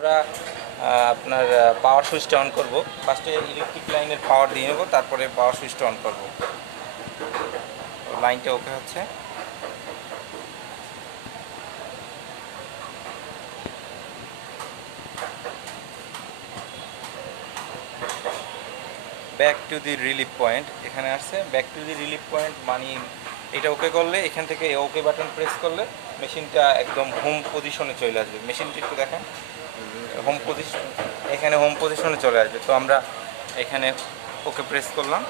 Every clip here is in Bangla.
আমরা আপনার পাওয়ার সুইচটা অন করব। ফার্স্টে ইলেকট্রিক লাইনের পাওয়ার দিয়ে নেব, তারপরে পাওয়ার সুইচটা অন করব। লাইনটা ওকে হচ্ছে। Back to the relief point এখানে আসছে। Back to the relief point মানে এটা ওকে করলে এখান থেকে ওকে বাটন প্রেস করলে মেশিনটা একদম হোম পজিশনে চলে আসবে। মেশিনটি একটু দেখেন, হোম পজিশন, এখানে হোম পজিশনে চলে আসবে। তো আমরা এখানে ওকে প্রেস করলাম।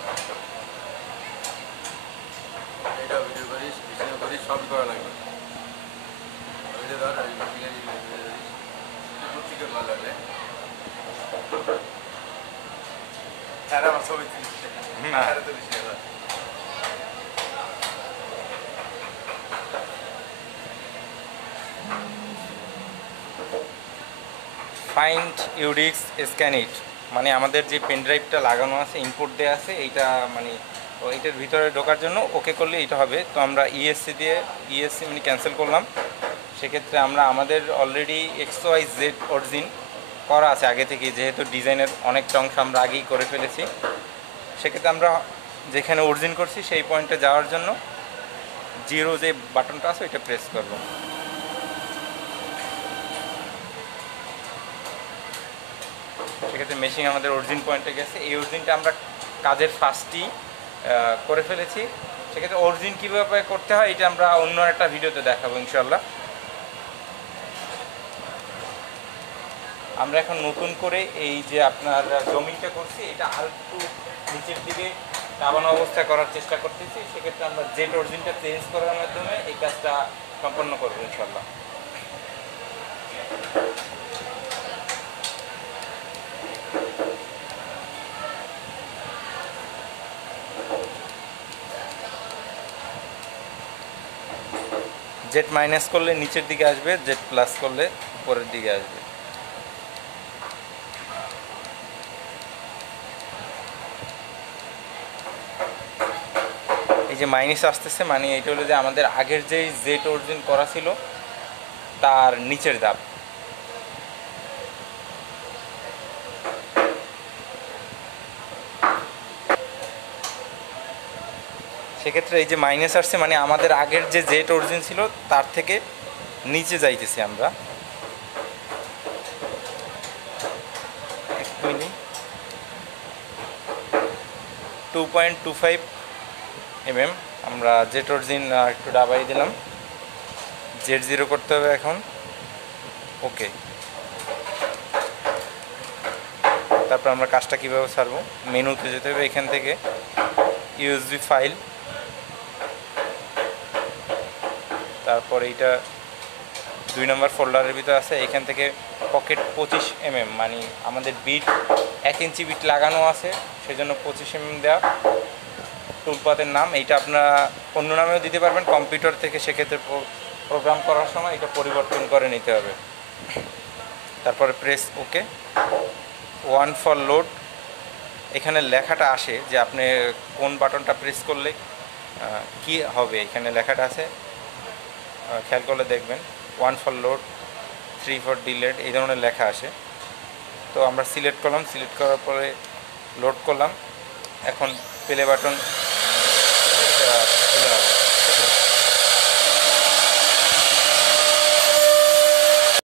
এটা ভিডিও করিস, ভিডিও করিস, সব করা লাগবে। ভিডিও ধর, পত্রিকা ভালো লাগবে। হ্যাঁ আমার ছবি হ্যাঁ তো বেশি কথা। ফাইন্ড ইউডিক্স স্ক্যান ইট মানে আমাদের যে পেন ড্রাইভটা লাগানো আছে, ইনপুট দেওয়া আছে, এইটা মানে এইটার ভিতরে ঢোকার জন্য ওকে করলে এটা হবে। তো আমরা ইএসসি দিয়ে ইএসসি মানে ক্যান্সেল করলাম। সেক্ষেত্রে আমরা আমাদের অলরেডি XYZ অরিজিন করা আছে আগে থেকে, যেহেতু ডিজাইনের অনেকটা অংশ আমরা আগেই করে ফেলেছি। সেক্ষেত্রে আমরা যেখানে অরিজিন করছি সেই পয়েন্টে যাওয়ার জন্য জিরো যে বাটনটা আছে ওইটা প্রেস করব। সেক্ষেত্রে মেশিন আমাদের অরিজিন পয়েন্টে গেছে। এই অরিজিনটা আমরা কাজের ফার্স্টই করে ফেলেছি। সেক্ষেত্রে অরিজিন কীভাবে করতে হয় এটা আমরা অন্য একটা ভিডিওতে দেখাবো ইনশাল্লাহ। আমরা এখন নতুন করে এই যে আপনার জমিনটা করছি এটা আর একটু নিচের দিকে দাবানো অবস্থা করার চেষ্টা করতেছি। সেক্ষেত্রে আমরা জেট অরিজিনটা চেঞ্জ করার মাধ্যমে এই কাজটা সম্পন্ন করবো ইনশাল্লাহ। জেট মাইনাস করলে নিচের দিকে আসবে, জেট প্লাস করলে উপরের দিকে আসবে। এই যে মাইনাস আসতেছে মানে এটা হলো যে আমাদের আগের যেই জেট অরিজিন করা ছিল তার নিচের দাব। সেক্ষেত্রে এই যে মাইনাস আসছে মানে আমাদের আগের যে জেট অরিজিন ছিল তার থেকে নিচে যাইতেছি আমরা। 2.25 mm আমরা জেট অরিজিন একটু ডাবাই দিলাম। জেড জিরো করতে হবে এখন। ওকে, তারপর আমরা কাজটা কীভাবে ছাড়বো, মেনুতে যেতে হবে, এখান থেকে ইউএসবি ফাইল, তারপর এইটা 2 নম্বর ফোল্ডারের ভিতরে আছে। এখান থেকে পকেট 25 mm মানে আমাদের বিট 1 ইঞ্চি বিট লাগানো আছে, সেজন্য 25 mm দেওয়া। টুলপাতের নাম এইটা আপনারা অন্য নামেও দিতে পারবেন কম্পিউটার থেকে, সেক্ষেত্রে প্রোগ্রাম করার সময় এটা পরিবর্তন করে নিতে হবে। তারপরে প্রেস ওকে। 1 ফর লোড, এখানে লেখাটা আসে যে আপনি কোন বাটনটা প্রেস করলে কি হবে, এখানে লেখাটা আছে, খেয়াল করলে দেখবেন। 1 ফর লোড, 3 ফর ডিলেট, এই ধরনের লেখা আসে। তো আমরা সিলেক্ট করলাম, সিলেক্ট করার পরে লোড করলাম। এখন প্লে বাটন চলে যাবে।